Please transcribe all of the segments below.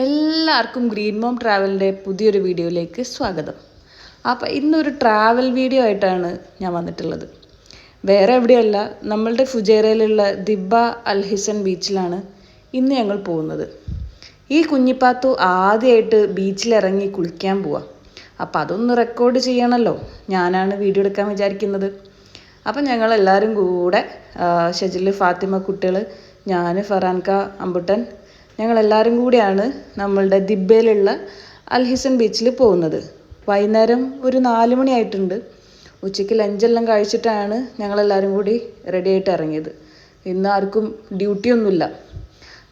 എല്ലാവർക്കും green mom ട്രാവലിൻ്റെ പുതിയൊരു വീഡിയോയിലേക്ക് സ്വാഗതം. അപ്പോൾ ഇന്നൊരു ട്രാവൽ വീഡിയോ ആയിട്ടാണ് ഞാൻ വന്നിട്ടുള്ളത്. വേറെ എവിടെയല്ല, നമ്മളുടെ ഫുജൈറയിലുള്ള ദിബ്ബ അൽഹിസൻ ബീച്ചിലാണ് ഇന്ന് ഞങ്ങൾ പോകുന്നത്. ഈ കുഞ്ഞിപ്പാത്തു ആദ്യമായിട്ട് ബീച്ചിലിറങ്ങി കുളിക്കാൻ പോവാം. അപ്പോൾ അതൊന്ന് റെക്കോർഡ് ചെയ്യണമല്ലോ, ഞാനാണ് വീഡിയോ എടുക്കാൻ വിചാരിക്കുന്നത്. അപ്പം ഞങ്ങളെല്ലാവരും കൂടെ ഷജിൽ, ഫാത്തിമ കുട്ടികൾ, ഞാൻ, ഫറാൻക, അമ്പുട്ടൻ, ഞങ്ങളെല്ലാവരും കൂടിയാണ് നമ്മളുടെ ദിബ്ബയിലുള്ള അൽഹിസൻ ബീച്ചിൽ പോകുന്നത്. വൈകുന്നേരം ഒരു 4 മണി ആയിട്ടുണ്ട്. ഉച്ചയ്ക്ക് ലഞ്ചെല്ലാം കഴിച്ചിട്ടാണ് ഞങ്ങളെല്ലാവരും കൂടി റെഡി ആയിട്ട് ഇറങ്ങിയത്. ഇന്ന് ആർക്കും ഡ്യൂട്ടിയൊന്നുമില്ല.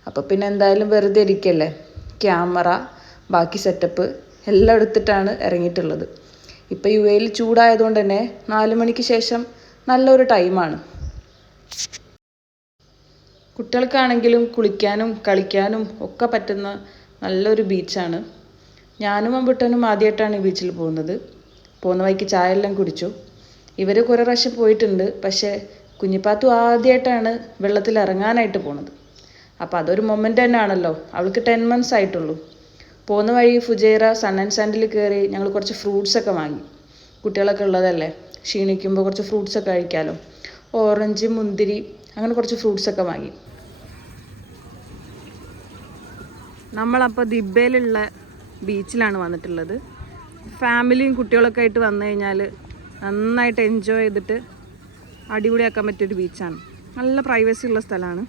അപ്പോൾ പിന്നെ എന്തായാലും വെറുതെ ഇരിക്കല്ലേ, ക്യാമറ, ബാക്കി സെറ്റപ്പ് എല്ലാം എടുത്തിട്ടാണ് ഇറങ്ങിയിട്ടുള്ളത്. ഇപ്പോൾ UAE ചൂടായതുകൊണ്ട് തന്നെ 4 മണിക്ക് ശേഷം നല്ലൊരു ടൈമാണ്. കുട്ടികൾക്കാണെങ്കിലും കുളിക്കാനും കളിക്കാനും ഒക്കെ പറ്റുന്ന നല്ലൊരു ബീച്ചാണ്. ഞാനും അമ്പുട്ടനും ആദ്യമായിട്ടാണ് ഈ ബീച്ചിൽ പോകുന്നത്. പോകുന്ന വഴിക്ക് ചായ എല്ലാം കുടിച്ചു. ഇവർ കുറേ പ്രാവശ്യം പോയിട്ടുണ്ട്, പക്ഷേ കുഞ്ഞിപ്പാത്തു ആദ്യമായിട്ടാണ് വെള്ളത്തിൽ ഇറങ്ങാനായിട്ട് പോകുന്നത്. അപ്പോൾ അതൊരു മൊമെൻ്റ് തന്നെയാണല്ലോ. അവൾക്ക് 10 months ആയിട്ടുള്ളൂ. പോകുന്ന വഴി ഫുജൈറ സൺ ആൻഡ് സാൻഡിൽ കയറി ഞങ്ങൾ കുറച്ച് ഫ്രൂട്ട്സൊക്കെ വാങ്ങി. കുട്ടികളൊക്കെ ഉള്ളതല്ലേ, ക്ഷീണിക്കുമ്പോൾ കുറച്ച് ഫ്രൂട്ട്സൊക്കെ കഴിക്കാമല്ലോ. ഓറഞ്ച്, മുന്തിരി, അങ്ങനെ കുറച്ച് ഫ്രൂട്ട്സൊക്കെ വാങ്ങി. നമ്മളപ്പോൾ ദിബ്ബയിലുള്ള ബീച്ചിലാണ് വന്നിട്ടുള്ളത്. ഫാമിലിയും കുട്ടികളൊക്കെ ആയിട്ട് വന്നു കഴിഞ്ഞാൽ നന്നായിട്ട് എൻജോയ് ചെയ്തിട്ട് അടിപൊളിയാക്കാൻ പറ്റിയൊരു ബീച്ചാണ്. നല്ല പ്രൈവസി ഉള്ള സ്ഥലമാണ്.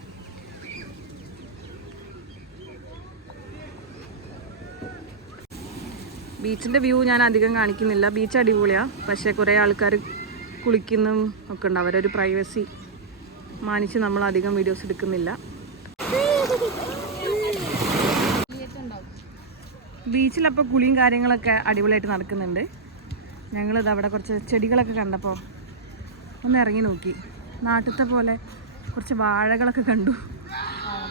ബീച്ചിൻ്റെ വ്യൂ ഞാൻ അധികം കാണിക്കുന്നില്ല. ബീച്ച് അടിപൊളിയാണ്, പക്ഷേ കുറേ ആൾക്കാർ കുളിക്കുന്നതും ഒക്കെ ഉണ്ട്. അവരൊരു പ്രൈവസി മാനിച്ച് നമ്മൾ അധികം വീഡിയോസ് എടുക്കുന്നില്ല. ബീച്ചിലപ്പോൾ കുളിയും കാര്യങ്ങളൊക്കെ അടിപൊളിയായിട്ട് നടക്കുന്നുണ്ട്. ഞങ്ങളിത് അവിടെ കുറച്ച് ചെടികളൊക്കെ കണ്ടപ്പോൾ ഒന്ന് ഇറങ്ങി നോക്കി. നാട്ടിലത്തെ പോലെ കുറച്ച് വാഴകളൊക്കെ കണ്ടു.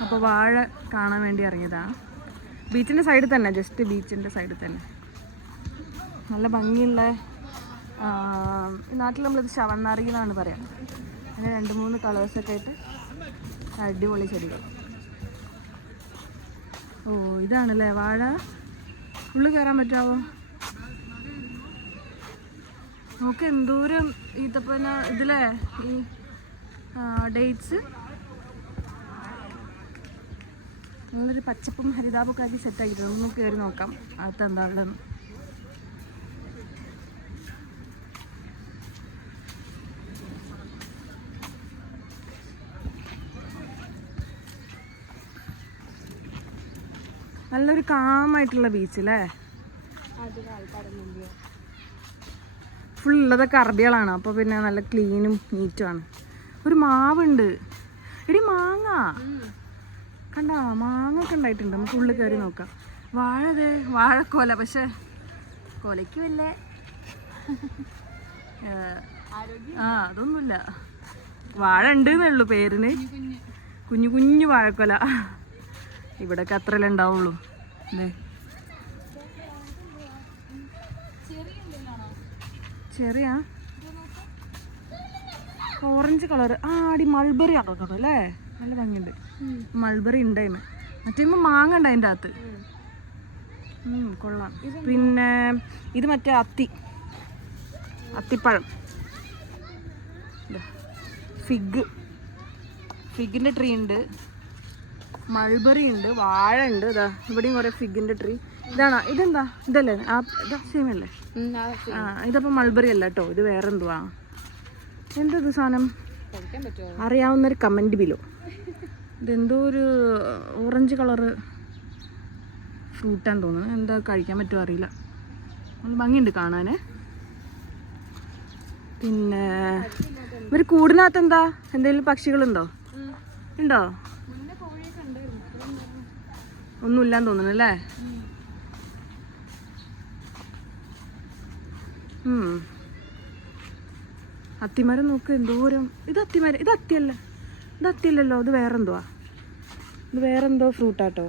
അപ്പോൾ വാഴ കാണാൻ വേണ്ടി ഇറങ്ങിയതാണ്. ബീച്ചിൻ്റെ സൈഡിൽ തന്നെ, ജസ്റ്റ് ബീച്ചിൻ്റെ സൈഡിൽ തന്നെ നല്ല ഭംഗിയുള്ള, നാട്ടിൽ നമ്മളിത് ശവന്നാറി എന്നാണ് പറയാം. അങ്ങനെ 2-3 കളേഴ്സൊക്കെ ആയിട്ട് അടിപൊളി ചെടികൾ. ഓ, ഇതാണല്ലേ വാഴ. ഉള്ളിൽ കയറാൻ പറ്റാവോ? നോക്ക് എന്തോരം ഈത്തപ്പന ഇതിലെ ഈ ഡേറ്റ്സ്. നല്ലൊരു പച്ചപ്പും ഹരിതാപൊക്കെ ആക്കി സെറ്റാക്കിയിട്ടുണ്ട്. ഒന്ന് കയറി നോക്കാം അകത്ത് എന്താ ഉള്ളതെന്ന്. നല്ലൊരു കാമായിട്ടുള്ള ബീച്ചല്ലേ. ഫുൾ ഉള്ളതൊക്കെ അറബികളാണ്, അപ്പോൾ പിന്നെ നല്ല ക്ലീനും നീറ്റുമാണ്. ഒരു മാവുണ്ട്. എടി മാങ്ങ കണ്ടാ, മാങ്ങ ഒക്കെ ഉണ്ടായിട്ടുണ്ട്. നമുക്ക് ഉള്ളിൽ കയറി നോക്കാം. വാഴ, വാഴക്കോല, പക്ഷെ കൊലയ്ക്ക് വല്ല അതൊന്നുമില്ല. വാഴ ഉണ്ട് എന്നുള്ളൂ പേരിന്. കുഞ്ഞു കുഞ്ഞു വാഴക്കൊല. ഇവിടെയൊക്കെ അത്രയല്ലേ ഉണ്ടാവുള്ളൂ. ചെറിയ ഓറഞ്ച് കളർ. അടി മൾബറി ആണോ അല്ലേ? നല്ല ഭംഗിയുണ്ട്. മൾബറി ഉണ്ടായിന്. മറ്റേ മാങ്ങ ഉണ്ട് അതിൻ്റെ അകത്ത്. കൊള്ളാം. പിന്നെ ഇത് മറ്റേ അത്തിപ്പഴം, ഫിഗിൻ്റെ ട്രീ ഉണ്ട്, മൾബറി ഉണ്ട്, വാഴ ഉണ്ട്. ഇതാ ഇവിടെയും കുറേ ഫിഗിൻ്റെ ട്രീ. ഇതെന്താ? ഇതല്ലേ? ഇതാ സെയിമല്ലേ? ഇതപ്പോൾ മൾബറി അല്ല കേട്ടോ, ഇത് വേറെ എന്തുവാ? എന്തത് സാധനം? അറിയാവുന്നൊരു കമൻറ്റ് ബിലോ. ഇതെന്തോ ഒരു ഓറഞ്ച് കളറ് ഫ്രൂട്ടാന്ന് തോന്നുന്നു. എന്താ കഴിക്കാൻ പറ്റുമോ അറിയില്ല. നല്ല ഭംഗിയുണ്ട് കാണാൻ. പിന്നെ ഇവർ കൂടിനകത്ത് എന്താ, എന്തെങ്കിലും പക്ഷികളുണ്ടോ? ഉണ്ടോ? ഒന്നുമില്ലാന്ന് തോന്നുന്നു അല്ലേ? അത്തിമരം നോക്ക് എന്തോരം. ഇത് അത്തിമരം. ഇത് അത്തിയല്ലല്ലോ. ഇത് വേറെന്തുവാ? ഇത് വേറെന്തോ ഫ്രൂട്ടാട്ടോ.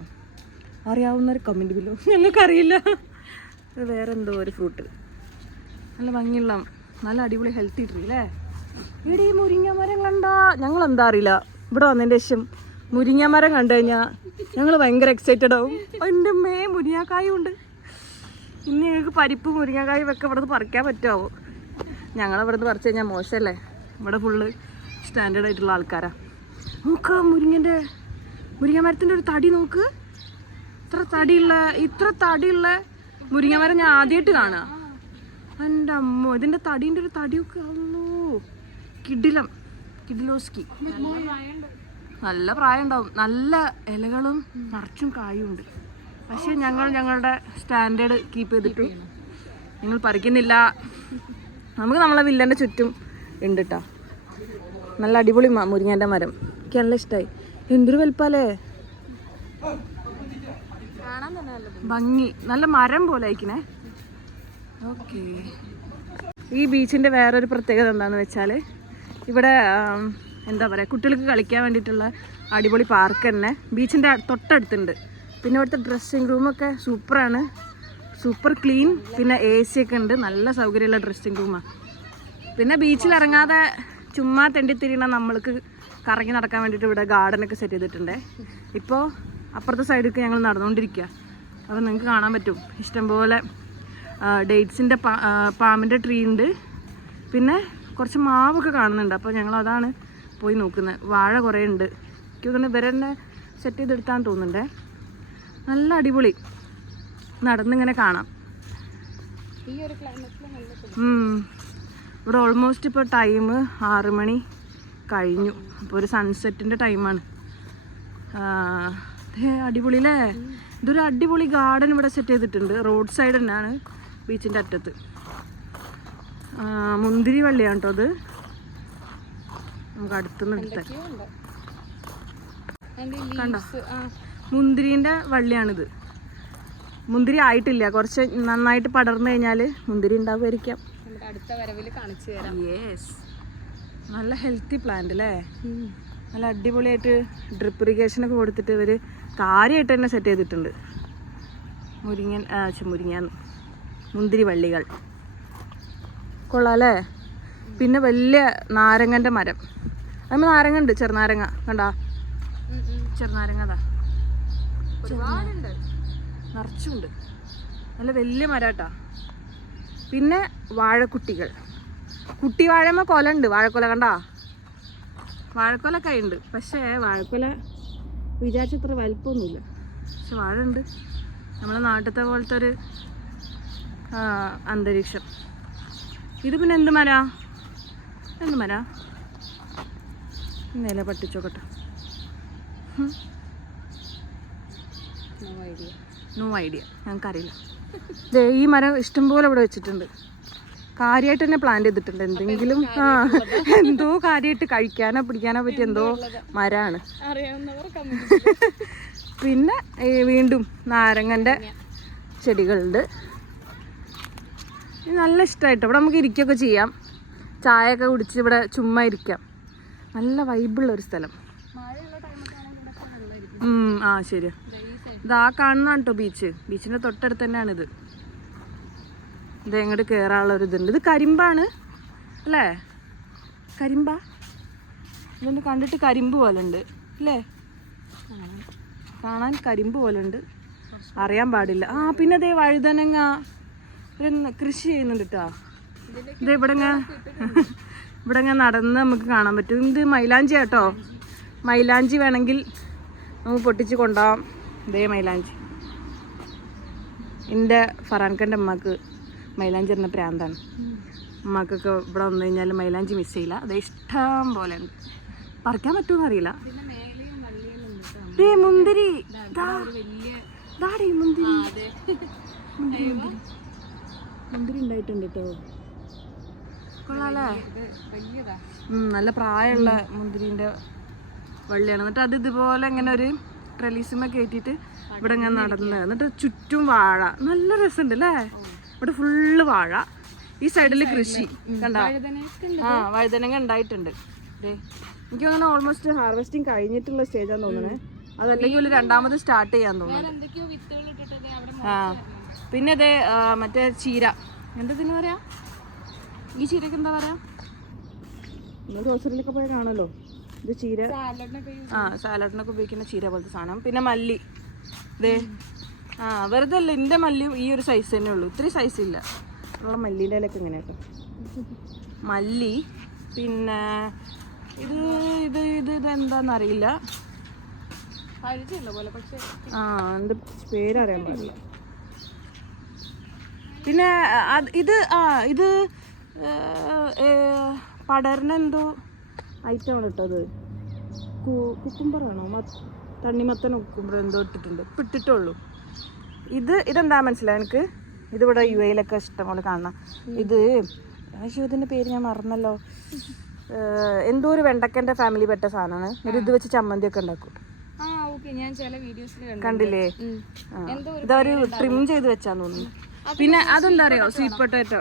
അറിയാവുന്നൊരു കമൻറ്റ് ബില്ലോ. ഞങ്ങൾക്കറിയില്ല. ഇത് വേറെന്തോ ഒരു ഫ്രൂട്ട്. നല്ല ഭംഗിയുള്ള, നല്ല അടിപൊളി ഹെൽത്തി ട്രീ അല്ലേ? ഇവിടെ ഈ മുരിങ്ങ മരം കണ്ടാ ഞങ്ങളെന്താ അറിയില്ല. ഇവിടെ വന്നതിൻ്റെ ശേഷം മുരിങ്ങ മരം കണ്ടു കഴിഞ്ഞാൽ ഞങ്ങൾ ഭയങ്കര എക്സൈറ്റഡ് ആവും. എൻ്റെ മുരിങ്ങക്കായും ഉണ്ട്. ഇനി ഞങ്ങൾക്ക് പരിപ്പ് മുരിങ്ങക്കായും ഒക്കെ ഇവിടെ നിന്ന് പറിക്കാൻ പറ്റുമോ? ഞങ്ങളിവിടെ നിന്ന് പറിച്ചു കഴിഞ്ഞാൽ മോശമല്ലേ? ഇവിടെ ഫുള്ള് സ്റ്റാൻഡേർഡ് ആയിട്ടുള്ള ആൾക്കാരാണ്. നോക്കുക മുരിങ്ങ മരത്തിൻ്റെ ഒരു തടി നോക്ക്. ഇത്ര തടിയുള്ള മുരിങ്ങ മരം ഞാൻ ആദ്യമായിട്ട് കാണുക. എൻ്റെ അമ്മ, ഇതിൻ്റെ തടീൻ്റെ ഒരു തടിയൊക്കെ അല്ലോ കിഡിലോസ്കി. നല്ല പ്രായം ഉണ്ടാവും. നല്ല ഇലകളും നിറച്ചും കായും ഉണ്ട്. പക്ഷെ ഞങ്ങളുടെ സ്റ്റാൻഡേർഡ് കീപ്പ് ചെയ്തിട്ട് നിങ്ങൾ പറിക്കുന്നില്ല. നമുക്ക് നമ്മളെ വില്ലൻ്റെ ചുറ്റും ഉണ്ട് കേട്ടോ. നല്ല അടിപൊളി മുരിങ്ങേൻ്റെ മരം. എനിക്ക് നല്ല ഇഷ്ടമായി. എന്തൊരു വലുപ്പല്ലേ, ഭംഗി. നല്ല മരം പോലെ ആയിക്കണേ. ഓക്കെ. ഈ ബീച്ചിൻ്റെ വേറൊരു പ്രത്യേകത എന്താണെന്ന് വെച്ചാൽ ഇവിടെ എന്താ പറയുക, കുട്ടികൾക്ക് കളിക്കാൻ വേണ്ടിയിട്ടുള്ള അടിപൊളി പാർക്ക് തന്നെ ബീച്ചിൻ്റെ തൊട്ടടുത്തുണ്ട്. പിന്നെ ഇവിടുത്തെ ഡ്രസ്സിങ് റൂമൊക്കെ സൂപ്പറാണ്, സൂപ്പർ ക്ലീൻ. പിന്നെ AC ഒക്കെ ഉണ്ട്, നല്ല സൗകര്യമുള്ള ഡ്രസ്സിങ് റൂമാണ്. പിന്നെ ബീച്ചിൽ ഇറങ്ങാതെ ചുമ്മാ തെണ്ടിത്തിരിയണ നമ്മൾക്ക് കറങ്ങി നടക്കാൻ വേണ്ടിയിട്ട് ഇവിടെ ഗാർഡനൊക്കെ സെറ്റ് ചെയ്തിട്ടുണ്ട്. ഇപ്പോൾ അപ്പുറത്തെ സൈഡിലേക്ക് ഞങ്ങൾ നടന്നുകൊണ്ടിരിക്കുക. അപ്പോൾ നിങ്ങൾക്ക് കാണാൻ പറ്റും ഇഷ്ടംപോലെ ഡേറ്റ്സിൻ്റെ പാമ്പിൻ്റെ ട്രീ ഉണ്ട്. പിന്നെ കുറച്ച് മാവൊക്കെ കാണുന്നുണ്ട്. അപ്പോൾ ഞങ്ങളതാണ് പോയി നോക്കുന്നത്. വാഴ കുറേ ഉണ്ട്. എനിക്ക് തോന്നുന്നു ഇവരെ തന്നെ സെറ്റ് ചെയ്തെടുത്താന്ന് തോന്നുന്നുണ്ടേ. നല്ല അടിപൊളി, നടന്നിങ്ങനെ കാണാം. ഇവിടെ ഓൾമോസ്റ്റ് ഇപ്പോൾ ടൈം 6 മണി കഴിഞ്ഞു. അപ്പോൾ ഒരു സൺസെറ്റിൻ്റെ ടൈമാണ്. അടിപൊളി അല്ലേ? ഇതൊരു അടിപൊളി ഗാർഡൻ ഇവിടെ സെറ്റ് ചെയ്തിട്ടുണ്ട്. റോഡ് സൈഡ് തന്നെയാണ്, ബീച്ചിൻ്റെ അറ്റത്ത്. മുന്തിരി വള്ളിയാണ് കേട്ടോ അത്. നമുക്ക് അടുത്തുനിന്ന് എടുത്തേ കണ്ടോ, മുന്തിരീൻ്റെ വള്ളിയാണിത്. മുന്തിരി ആയിട്ടില്ല, കുറച്ച് നന്നായിട്ട് പടർന്നു കഴിഞ്ഞാൽ മുന്തിരി ഉണ്ടാവുമായിരിക്കാം. അടുത്ത വരവിൽ കാണിച്ചു തരാം. യെസ്, നല്ല ഹെൽത്തി പ്ലാന്റ് അല്ലേ? നല്ല അടിപൊളിയായിട്ട് ഡ്രിപ്പ് ഇറിഗേഷനൊക്കെ കൊടുത്തിട്ട് ഇവർ കാര്യമായിട്ട് തന്നെ സെറ്റ് ചെയ്തിട്ടുണ്ട്. മുന്തിരി വള്ളികൾ കൊള്ളാം അല്ലേ? പിന്നെ വലിയ നാരങ്ങൻ്റെ മരം. അതിന് നാരങ്ങ ഉണ്ട്, ചെറുനാരങ്ങ കണ്ടാ, ചെറുനാരങ്ങ അതാ ഒരുപാടുണ്ട്, നിറച്ചുണ്ട്. നല്ല വലിയ മരാട്ടാ. പിന്നെ വാഴക്കുട്ടികൾ, കുട്ടി വാഴമ്മ കൊല ഉണ്ട്. വാഴക്കൊല കണ്ടാ, വാഴക്കൊലൊക്കെ ഉണ്ട്. പക്ഷേ വാഴക്കൊല വിചാരിച്ചത്ര വലിപ്പമൊന്നുമില്ല. പക്ഷെ വാഴ ഉണ്ട്. നമ്മളെ നാട്ടിലത്തെ പോലത്തെ ഒരു അന്തരീക്ഷം. ഇത് പിന്നെ എന്ത് മരാ? നില പട്ടിച്ചോക്കട്ടെ. നോ ഐഡിയ, ഞങ്ങൾക്കറിയില്ല. ഈ മരം ഇഷ്ടംപോലെ ഇവിടെ വെച്ചിട്ടുണ്ട്. കാര്യമായിട്ട് തന്നെ പ്ലാന്റ് ചെയ്തിട്ടുണ്ട്. എന്തെങ്കിലും എന്തോ കാര്യമായിട്ട് കഴിക്കാനോ പിടിക്കാനോ പറ്റിയ എന്തോ മരമാണ്. പിന്നെ വീണ്ടും നാരങ്ങൻ്റെ ചെടികളുണ്ട്. നല്ല ഇഷ്ടമായിട്ട് ഇവിടെ നമുക്ക് ഇരിക്കുകയൊക്കെ ചെയ്യാം. ചായയൊക്കെ കുടിച്ച് ഇവിടെ ചുമ്മാ ഇരിക്കാം. നല്ല വൈബുള്ള ഒരു സ്ഥലം. ശരിയാ. ഇതാ കാണുന്നതാണ് കേട്ടോ ബീച്ച്. ബീച്ചിൻ്റെ തൊട്ടടുത്ത് തന്നെയാണിത്. ഇത് എങ്ങോട്ട് കയറാനുള്ള ഒരു ഇതുണ്ട്. ഇത് കരിമ്പാണ് അല്ലേ? കരിമ്പാ? ഇതൊന്ന് കണ്ടിട്ട് കരിമ്പ് പോലെ ഉണ്ട് അല്ലേ? കാണാൻ കരിമ്പ് പോലെ ഉണ്ട്, അറിയാൻ പാടില്ല. പിന്നെ അതേ വഴുതനങ്ങ കൃഷി ചെയ്യുന്നുണ്ട് കേട്ടോ. ഇത് ഇവിടെ നടന്ന് നമുക്ക് കാണാൻ പറ്റും. ഇത് മൈലാഞ്ചി കേട്ടോ. മൈലാഞ്ചി വേണമെങ്കിൽ നമുക്ക് പൊട്ടിച്ച് കൊണ്ടുപോകാം. ഇതേ മൈലാഞ്ചി. എൻ്റെ ഫറാൻഖൻ്റെ അമ്മക്ക് മൈലാഞ്ചി എന്ന പ്രാന്താണ്. അമ്മക്കൊക്കെ ഇവിടെ വന്നു കഴിഞ്ഞാൽ മൈലാഞ്ചി മിസ് ചെയ്യില്ല. അത് ഇഷ്ടം പോലെ ഉണ്ട്. പറിക്കാൻ പറ്റുമെന്ന് അറിയില്ല. മുന്തിരി മുന്തിരി ഉണ്ടായിട്ടുണ്ട് കേട്ടോ. കൊള്ളാല്ലേ? നല്ല പ്രായമുള്ള മുന്തിരിൻ്റെ വള്ളിയാണ്. എന്നിട്ട് അത് ഇതുപോലെ ഇങ്ങനെ ഒരു ട്രെലീസുമ കയറ്റിയിട്ട് ഇവിടെ ഇങ്ങനെ നടന്ന്, എന്നിട്ട് ചുറ്റും വാഴ. നല്ല രസമുണ്ട് അല്ലേ? ഇവിടെ ഫുള്ള് വാഴ. ഈ സൈഡിൽ കൃഷി കണ്ടോ? വഴുതനങ്ങ ഉണ്ടായിട്ടുണ്ട്. എനിക്ക് തോന്നുന്നു ഓൾമോസ്റ്റ് ഹാർവെസ്റ്റിംഗ് കഴിഞ്ഞിട്ടുള്ള സ്റ്റേജാന്ന് തോന്നുന്നത്. അതല്ലെങ്കിൽ രണ്ടാമത് സ്റ്റാർട്ട് ചെയ്യാൻ തോന്നുന്നു. പിന്നെ ഇതേ മറ്റേ ചീര, എന്തതിന് പറയാ? ഈ ചീരക്ക് എന്താ പറയാ? നിങ്ങൾ ഹോസ്പിറ്റലിലൊക്കെ പോയി കാണുമല്ലോ. ഇത് ചീര. സാലഡിനൊക്കെ സാലഡിനൊക്കെ ഉപയോഗിക്കുന്ന ചീര പോലത്തെ സാധനം. പിന്നെ മല്ലി ഇതേ വെറുതെ അല്ല, എൻ്റെ മല്ലി ഈ ഒരു സൈസ് തന്നെ ഉള്ളൂ, ഇത്തിരി സൈസ് ഇല്ല. ഉള്ള മല്ലീൻ്റെ ഇലയൊക്കെ ഇങ്ങനെ കേട്ടോ, മല്ലി. പിന്നെ ഇത് ഇത് ഇത് ഇതെന്താണെന്നറിയില്ല, പോലെ പക്ഷേ എന്ത് പേരറിയാൻ പാടില്ല. പിന്നെ ഇത് ഇത് പടർന്ന എന്തോ ഐറ്റമാണ് കേട്ടോ അത്. കുക്കുംബറാണോ, തണ്ണിമത്തൻ കുക്കുംബർ എന്തോ ഇട്ടിട്ടുണ്ട്, ഇപ്പം ഇട്ടിട്ടുള്ളൂ. ഇതെന്താ മനസ്സിലായി എനിക്ക്, ഇതിവിടെ യു എയിലൊക്കെ ഇഷ്ടംപോലെ കാണണം. ഇത് ഇതിൻ്റെ പേര് ഞാൻ മറന്നല്ലോ, എന്തോ ഒരു വെണ്ടക്കൻ്റെ ഫാമിലി പെട്ട സാധനമാണ്. ഇത് വെച്ച് ചമ്മന്തി ഒക്കെ ഉണ്ടാക്കും. കണ്ടില്ലേ, ഇതൊരു ട്രിം ചെയ്ത് വെച്ചാന്ന് തോന്നുന്നു. പിന്നെ അതെന്താ അറിയോ, സ്വീറ്റ് പൊട്ടാറ്റോ,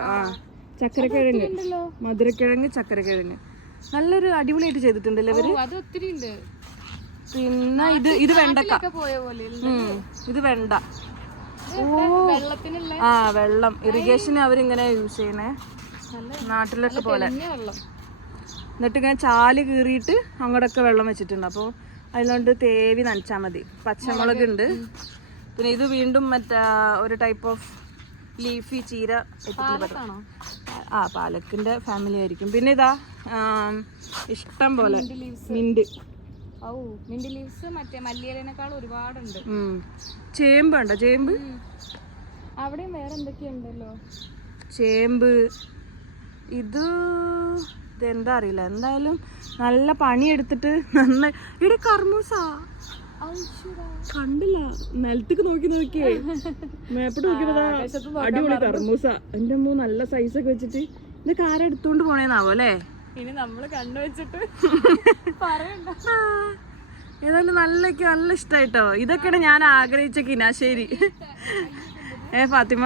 ചക്കരക്കിഴങ്ങ്, മധുരക്കിഴങ്ങ്, ചക്കരക്കിഴങ്ങ് നല്ലൊരു അടിപൊളിയായിട്ട് ചെയ്തിട്ടുണ്ടല്ലേ ഇവര്. പിന്നെ ഇത് വെണ്ടക്ക, ഇത് വെണ്ട. വെള്ളം ഇറിഗേഷന് അവരിങ്ങനെ യൂസ് ചെയ്യണേ നാട്ടിലൊക്കെ പോലെ. എന്നിട്ട് ഇങ്ങനെ ചാല് കീറിയിട്ട് അങ്ങോട്ടൊക്കെ വെള്ളം വെച്ചിട്ടുണ്ട്. അപ്പോൾ അതിലോണ്ട് തേവി നനച്ചാൽ മതി. പച്ചമുളക് ഉണ്ട്. പിന്നെ ഇത് വീണ്ടും മറ്റേ ഒരു ടൈപ്പ് ഓഫ് ലീഫി ചീര ഇട്ടിട്ടുള്ള പാലക്കിന്റെ ഫാമിലി ആയിരിക്കും. പിന്നെ ഇതാ ഇഷ്ടം പോലെ മിന്റ്, മല്ലിയിലേക്കാൾ ഒരുപാടുണ്ട്. ചേമ്പ് ഉണ്ടോ, ചേമ്പ് അവിടെയും വേറെ എന്തൊക്കെയുണ്ടല്ലോ, ചേമ്പ്. ഇതെന്താ അറിയില്ല, എന്തായാലും നല്ല പണിയെടുത്തിട്ട് നന്നായി. ഇവിടെ കർമൂസ കണ്ടില്ല, നിലത്തേക്ക് നോക്കിയേ, മേപ്പോട്ട് നോക്കിയതാ അടിപൊളി കർമൂസ. എൻ്റെ അമ്മ നല്ല സൈസൊക്കെ വെച്ചിട്ട്. ഇതൊക്കെ ആരെടുത്തോണ്ട് പോണേന്നാവോ അല്ലേ, ഇനി നമ്മള് കണ്ടുവച്ചിട്ട് പറയണ്ട. ഏതായാലും നല്ല ഇഷ്ടായിട്ടോ. ഇതൊക്കെയാണ് ഞാൻ ആഗ്രഹിച്ച കിനാശ്ശേരി. ഫാത്തിമ,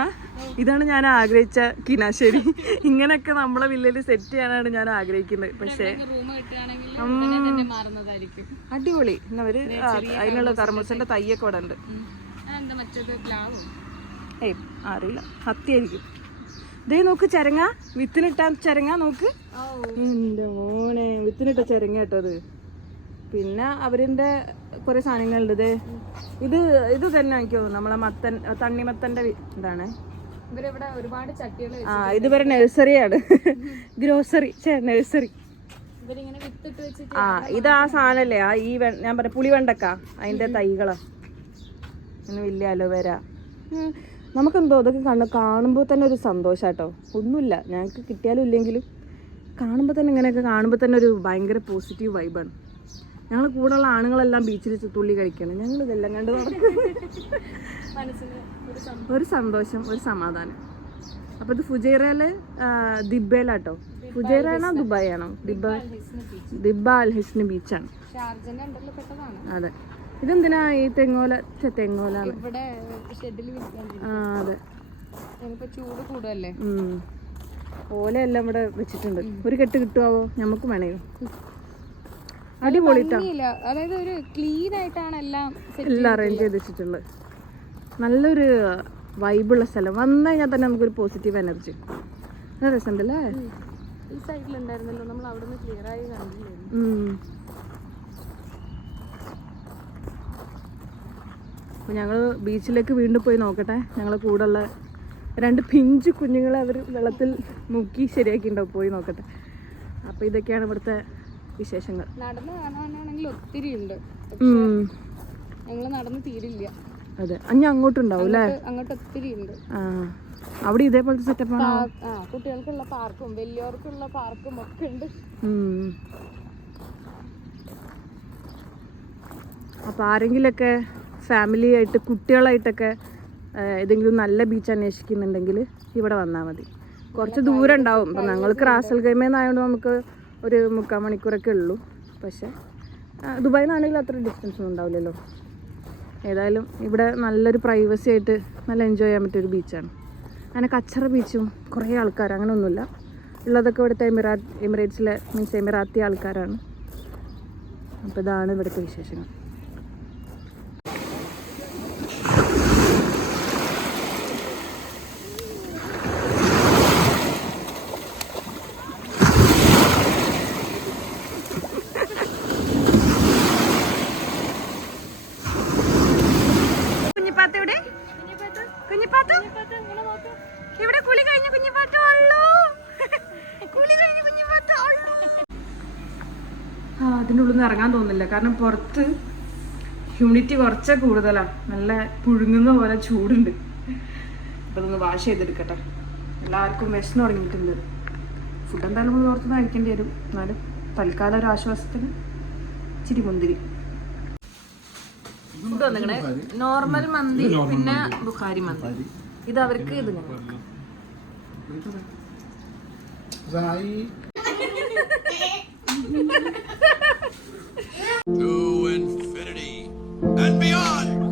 ഇതാണ് ഞാൻ ആഗ്രഹിച്ച കിനാശ്ശേരി. ഇങ്ങനെയൊക്കെ നമ്മളെ വില്ലേജ് സെറ്റ് ചെയ്യാനാണ് ഞാൻ ആഗ്രഹിക്കുന്നത്. പക്ഷേ അടിപൊളി എന്നവര് അതിനുള്ള കർമ്മൂസന്റെ തയ്യൊക്കെ ഇവിടെ ഉണ്ട്. അറിയില്ല, ഹത്തിയായിരിക്കും. ഇതേ നോക്ക്, ചെരങ്ങ, വിത്തിനിട്ട ചെരങ്ങ നോക്ക്. എന്റെ മോനെ, വിത്തിനിട്ട ചെരങ്ങ കേട്ടോ അത്. പിന്നെ അവരിന്റെ കുറെ സാധനങ്ങളുണ്ട്. ഇത് തന്നെ എനിക്ക് തോന്നുന്നു നമ്മളെ തണ്ണിമത്തന്റെ ഇതാണ്. ഇത് വരെ നഴ്സറിയാണ്, ഗ്രോസറി, നഴ്സറി. ഇത് ആ സാധനല്ലേ, ഞാൻ പറയാം പുളിവെണ്ടക്ക, അതിന്റെ തൈകളാ. ഇങ്ങനെ വലിയ അലോവേര. നമുക്കെന്തോ അതൊക്കെ കാണുമ്പോൾ തന്നെ ഒരു സന്തോഷാട്ടോ. ഒന്നുമില്ല, ഞങ്ങൾക്ക് കിട്ടിയാലും ഇല്ലെങ്കിലും കാണുമ്പോൾ തന്നെ ഇങ്ങനെയൊക്കെ കാണുമ്പോൾ തന്നെ ഒരു ഭയങ്കര പോസിറ്റീവ് വൈബാണ്. ഞങ്ങൾ കൂടെയുള്ള ആണുങ്ങളെല്ലാം ബീച്ചിൽ തുള്ളി കഴിക്കണം, ഞങ്ങൾ ഇതെല്ലാം കണ്ട് ഒരു സന്തോഷം, ഒരു സമാധാനം. അപ്പോൾ ഇത് ഫുജൈറയില് ദിബയിലാട്ടോ. ഫുജൈറ ആണോ ദുബായ് ആണോ? ദിബ അൽ ഹിസ്ന് ബീച്ചാണ്. അതെ. ഇതെന്തിനാ ഈ തെങ്ങോല? അതെ, ചൂട് കൂടുതലല്ലേ. ഓലയെല്ലാം ഇവിടെ വെച്ചിട്ടുണ്ട്. ഒരു കെട്ട് കിട്ടുവോ? നമുക്ക് വേണയോ? അടിപൊളിട്ടാ, അതായത് ഒരു ക്ലീൻ ആയിട്ടാണ് എല്ലാം അറേഞ്ച് ചെയ്ത് വെച്ചിട്ടുള്ളത്. നല്ലൊരു വൈബുള്ള സ്ഥലം. വന്നു കഴിഞ്ഞാൽ തന്നെ നമുക്കൊരു പോസിറ്റീവ് എനർജി. നല്ല രസമുണ്ടല്ലേ. ഈ സൈഡിലുണ്ടായിരുന്നല്ലോ, നമ്മൾ അവിടെ നിന്ന് ക്ലിയർ ആയി കണ്ടില്ലേ. അപ്പോൾ ഞങ്ങൾ ബീച്ചിലേക്ക് വീണ്ടും പോയി നോക്കട്ടെ. ഞങ്ങളെ കൂടെയുള്ള 2 പിഞ്ചു കുഞ്ഞുങ്ങളെ അവർ വെള്ളത്തിൽ മുക്കി ശരിയാക്കിയിട്ടുണ്ടാവും. പോയി നോക്കട്ടെ. അപ്പോൾ ഇതൊക്കെയാണ് ഇവിടുത്തെ വിശേഷങ്ങൾ. നടന്ന് കാണാനാണെങ്കിൽ ഒത്തിരി ഉണ്ട്, ഞങ്ങൾ നടന്ന് തീരില്ല. അതെ, അഞ്ഞ അങ്ങോട്ടുണ്ടാവും അല്ലേ? അങ്ങോട്ട് ഒത്തിരി ഉണ്ട്. അവിടെ ഇതേപോലത്തെ സെറ്റപ്പ് ആണോ? കുട്ടികൾക്കുള്ള പാർക്കും വലിയവർക്കുള്ള പാർക്കും ഒക്കെ ഉണ്ട്. അപ്പോൾ ആരെങ്കിലൊക്കെ ഫാമിലി ആയിട്ട് കുട്ടികളായിട്ടൊക്കെ ഏതെങ്കിലും നല്ല ബീച്ച് അന്വേഷിക്കുന്നുണ്ടെങ്കിൽ ഇവിടെ വന്നാൽ മതി. കുറച്ച് ദൂരം ഉണ്ടാവും. ഇപ്പം ഞങ്ങൾക്ക് റാസൽ ഗൈമേന്നായതുകൊണ്ട് നമുക്ക് ഒരു 3/4 മണിക്കൂറൊക്കെ ഉള്ളൂ. പക്ഷേ ദുബായിൽ നിന്നാണെങ്കിൽ അത്ര ഡിസ്റ്റൻസ് ഒന്നും ഉണ്ടാവില്ലല്ലോ. ഏതായാലും ഇവിടെ നല്ലൊരു പ്രൈവസി ആയിട്ട് നല്ല എൻജോയ് ചെയ്യാൻ പറ്റിയൊരു ബീച്ചാണ്. അങ്ങനെ കച്ചറ ബീച്ചും കുറേ ആൾക്കാർ അങ്ങനെയൊന്നുമില്ല. ഉള്ളതൊക്കെ ഇവിടുത്തെ എമിറേറ്റ്സിലെ എമിറാത്തി ആൾക്കാരാണ്. അപ്പോൾ ഇതാണ് ഇവിടുത്തെ വിശേഷങ്ങൾ. കുഞ്ഞിപ്പാത്തു ഇവിടെ കുളി കഴിഞ്ഞ കുഞ്ഞിപ്പാത്തു ഉള്ളൂ. കുളി കഴിഞ്ഞ കുഞ്ഞിപ്പാത്തു ഉള്ളൂ. അതിൻ്റെ ഉള്ളിൽ നിന്ന് ഇറങ്ങാൻ തോന്നില്ല, കാരണം പുറത്ത് ഹ്യൂമിഡിറ്റി കുറച്ച് കൂടുതലാണ്. നല്ല പുഴുങ്ങുന്ന പോലെ ചൂടുണ്ട്. അപ്പോൾ ഇതൊന്ന് വാഷ് ചെയ്തെടുക്കട്ടെ. എല്ലാവർക്കും വിശന്ന് തുടങ്ങിയിട്ടുണ്ട്. ഫുഡ് എന്തായാലും നമ്മൾ പുറത്തുനിന്ന് കഴിക്കേണ്ടി വരും. എന്നാലും തൽക്കാലം ഒരു ആശ്വാസത്തിന് ഇച്ചിരി മുന്തിരി ഫുഡ് വന്നിക്കണേ. നോർമൽ മന്തി പിന്നെ ബുഖാരി മന്തി. ഇത് അവർക്ക്, ഇത് ഞങ്ങൾക്ക്. To infinity and beyond.